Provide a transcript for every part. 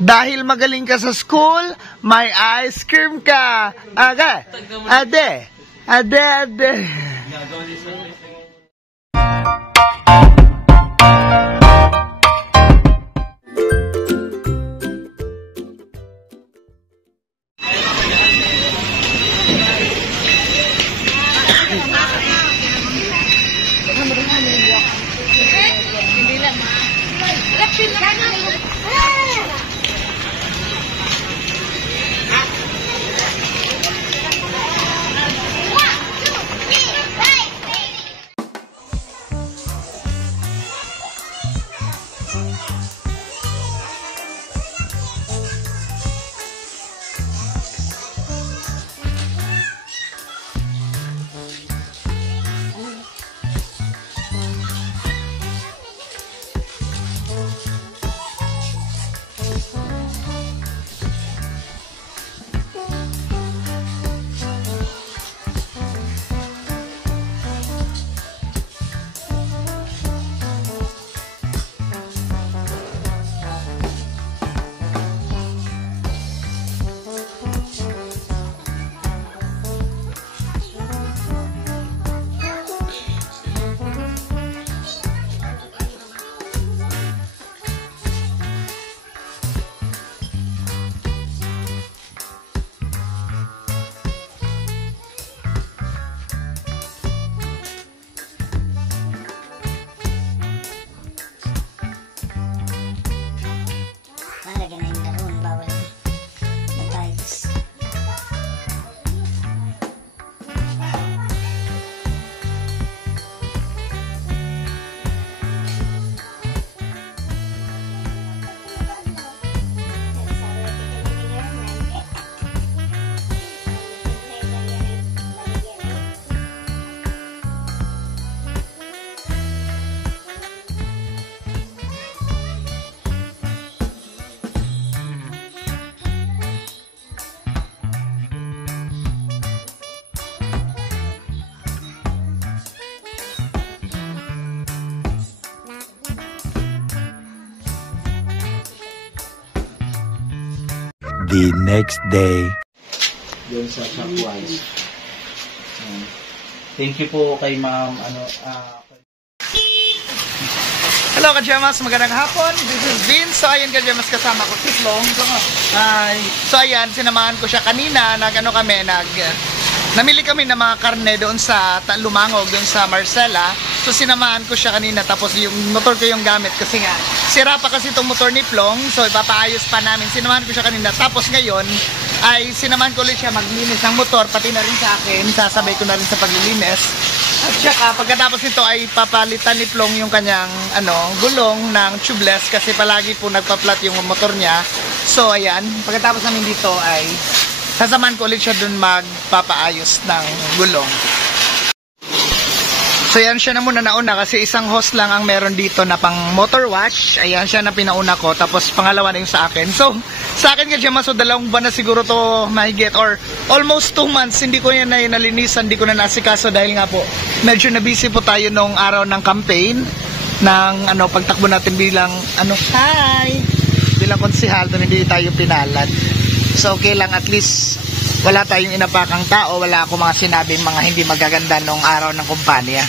Dahil magaling ka sa school, may ice cream ka. Aga, ade, ade, ade. The next day. Doon sa Shopwise. Thank you po kay ma'am. Hello Kajamas, magandang hapon. This is Vince. So ayan Kajamas, kasama ko si Flong. So ayan, sinamahan ko siya kanina. Namili kami ng mga karne doon sa Lumangog, doon sa Marcela. So sinamahan ko siya kanina, tapos yung motor ko yung gamit kasi nga sira pa kasi itong motor ni Plong. So ipapaayos pa namin. Sinamahan ko siya kanina, tapos ngayon ay sinamahan ko ulit siya maglinis ng motor, pati na rin sa akin. Sasabay ko na rin sa paglilinis. At saka pagkatapos nito ay papalitan ni Plong yung kanyang gulong ng tubeless kasi palagi po nagpa-flat yung motor niya. So ayan, pagkatapos namin dito ay sasamahan ko ulit siya dun magpapaayos ng gulong. So yan siya na muna nauna kasi isang hose lang ang meron dito na pang motor wash. Ayan siya na pinauna ko, tapos pangalawa na yung sa akin. So sa akin kasi so 2 buwan na siguro to mahigit or almost 2 months hindi ko yan na nalinisan, hindi ko na nasikaso dahil nga po medyo na busy po tayo nung araw ng campaign ng pagtakbo natin bilang bilang konsehal, doon hindi tayo pinalad. So okay lang, at least wala tayong inapakang tao, wala akong mga sinabing mga hindi magaganda nung araw ng kumpanya.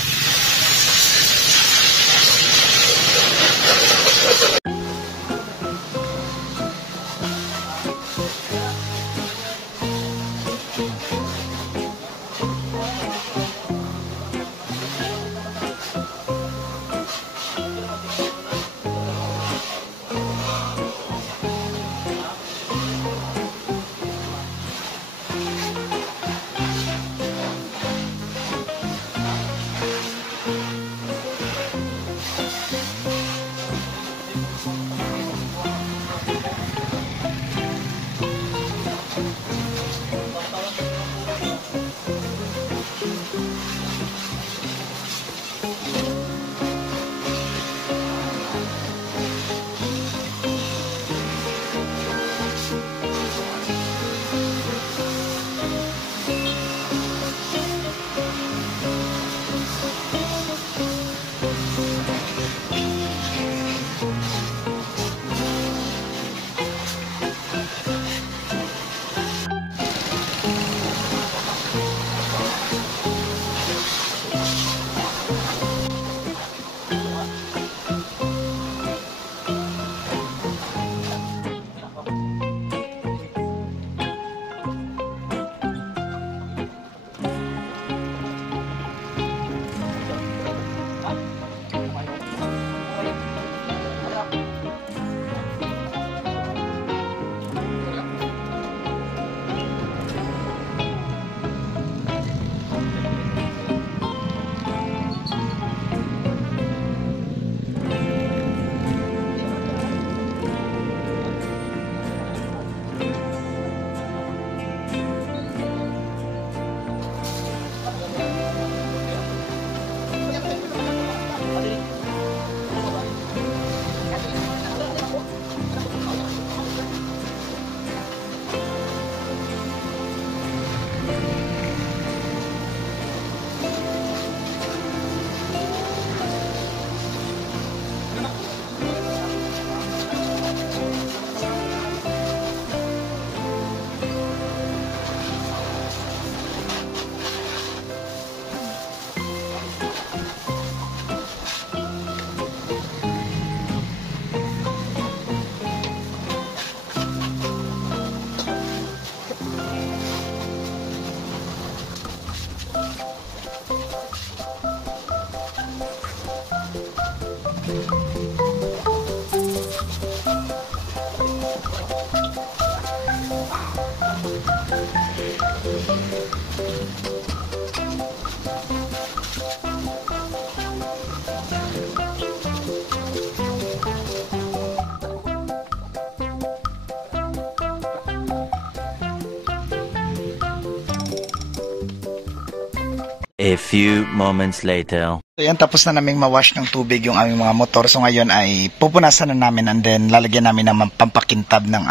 A few moments later. So yan, tapos na naming mawash ng tubig yung aming mga motor. So ngayon ay pupunasan na namin and then lalagyan namin ng pampakintab ng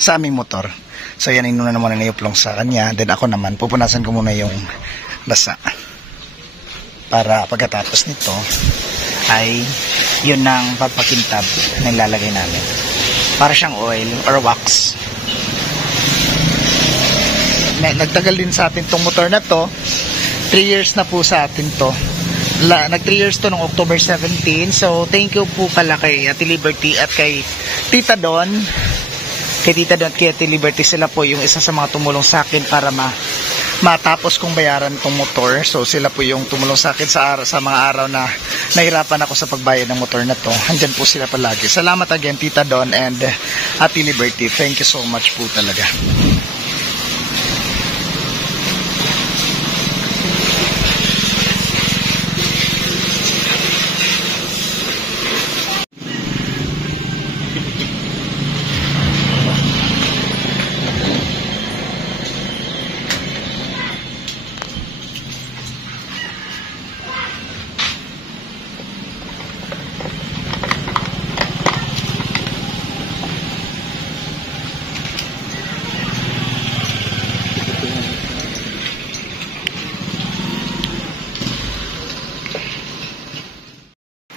sa aming motor. So yan, inuna naman na yung sa kanya. Then ako naman, pupunasan ko muna yung basa. Para pagkatapos nito ay yun ang pampakintab na ilalagay namin. Para siyang oil or wax. Nagtagal din sa atin tong motor na to. 3 years na po sa atin to. Nag 3 years to noong October 17. So thank you po pala kay Ate Liberty at kay Tita Don. Kay Tita Don at kay Ate Liberty, sila po yung isa sa mga tumulong sa akin para matapos kong bayaran tong motor. So sila po yung tumulong sa akin sa mga araw na nahirapan ako sa pagbayad ng motor na to. Andyan po sila palagi. Salamat again Tita Don and Ate Liberty. Thank you so much po talaga.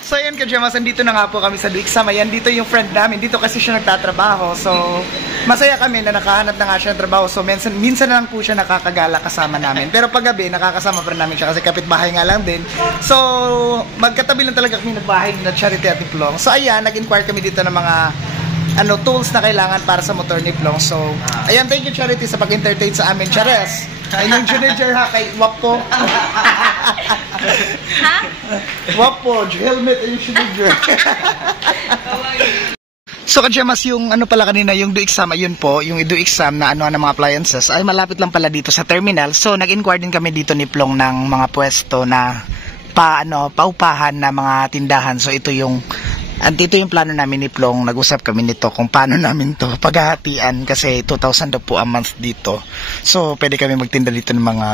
So ayan ka-Gemas, andito na nga po kami sa Duixam. Ayan, dito yung friend namin. Dito kasi siya nagtatrabaho. So masaya kami na nakahanap na nga siya ng trabaho. So minsan na lang po siya nakakagala kasama namin. Pero paggabi, nakakasama pa rin namin siya kasi kapitbahay nga lang din. So magkatabi lang talaga kami ng bahay na Charity at Plong. So ayan, nag-inquire kami dito ng mga tools na kailangan para sa motor ni Plong. So ayan, thank you Charity sa pag-entertain sa amin. Chares! Ay, yung Junior ha, kay Wapo. Ha? Wapo, helmet ay yung Junior. So ka-Gemas, yung pala kanina, yung Duixam, ayun po, yung Duixam na ng mga appliances, ay malapit lang pala dito sa terminal. So nag-inquire din kami dito ni Plong ng mga pwesto na paupahan na mga tindahan. So ito yung plano namin ni Plong. Nag-usap kami nito kung paano namin to paghahatian kasi 2,000 daw po a month dito. So pwede kami magtinda dito ng mga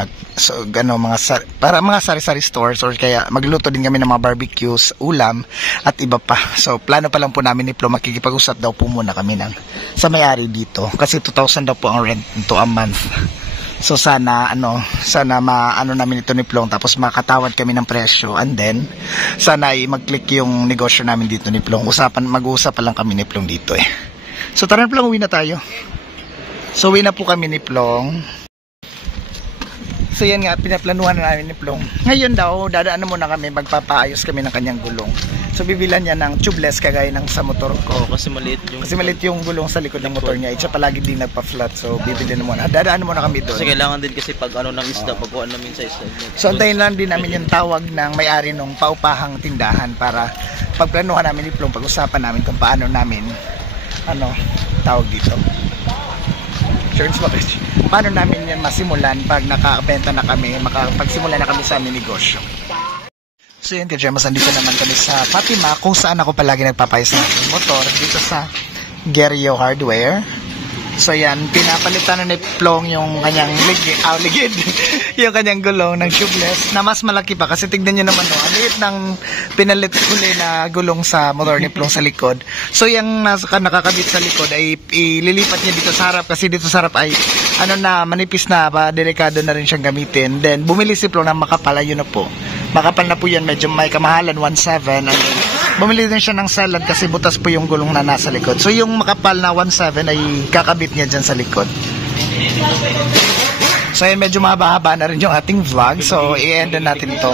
mga sari-sari stores or kaya magluto din kami ng mga barbecues, ulam at iba pa. So plano pa lang po namin ni Plong, makikipag-usap daw po muna kami sa may-ari dito kasi 2,000 daw po ang rent nito a month. So sana namin ito ni Plong tapos makatawad kami ng presyo and then sana ay mag-click yung negosyo namin dito ni Plong. Mag-uusap pa lang kami ni Plong dito eh. So tara na Plong, uwi na tayo. So uwi na po kami ni Plong. So yan nga, pinaplanuhan na namin ni Plong. Ngayon daw, dadaan na muna kami, magpapaayos kami ng kanyang gulong. So bibilan niya ng tubeless kagaya ng sa motor ko. Kasi maliit yung gulong sa likod ng motor niya. Siya palagi din nagpa-flat. So bibili na muna. Dadaan na muna kami doon. Kasi kailangan din kasi pag ng isda, pagkuhan namin sa isda. So antayin lang din namin yung tawag ng may-ari nung paupahang tindahan para pagplanuhan namin ni Plong, pag-usapan namin kung paano namin tawag dito. Paano namin yan masimulan pag nakabenta na kami, makapagsimula na kami sa aming negosyo. So yun ka-Gemas, andito naman kami sa Fatima kung saan ako palagi nagpapayos ng motor dito sa Gerio Hardware. So yan, pinapalitan na ni Plong yung kanyang ligid yung kanyang gulong ng tubeless na mas malaki pa kasi tignan nyo naman ang liit ng pinalit huli na gulong sa motor ni Plong sa likod. So yung nakakabit sa likod ay ililipat niya dito sa harap kasi dito sa harap ay manipis na, delikado na rin siyang gamitin. Then bumili si Plong ng makapal, ayun na po. Makapal na po yan, medyo may kamahalan, 1.7. Bumili din siya ng salad kasi butas po yung gulong na nasa likod. So yung makapal na 1.7 ay kakabit niya dyan sa likod. So yun, medyo mahaba-haba na rin yung ating vlog. So i-end na natin ito.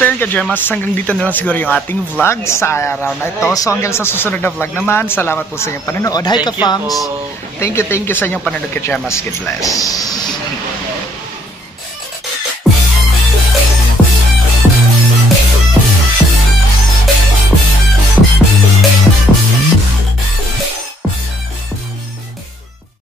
So yun ka-Gemas, hanggang dito na lang siguro yung ating vlog sa araw na ito. So hanggang sa susunod na vlog naman, salamat po sa inyong panonood. Hi ka-Fams! Thank you sa inyong panonood ka-Gemas. God bless!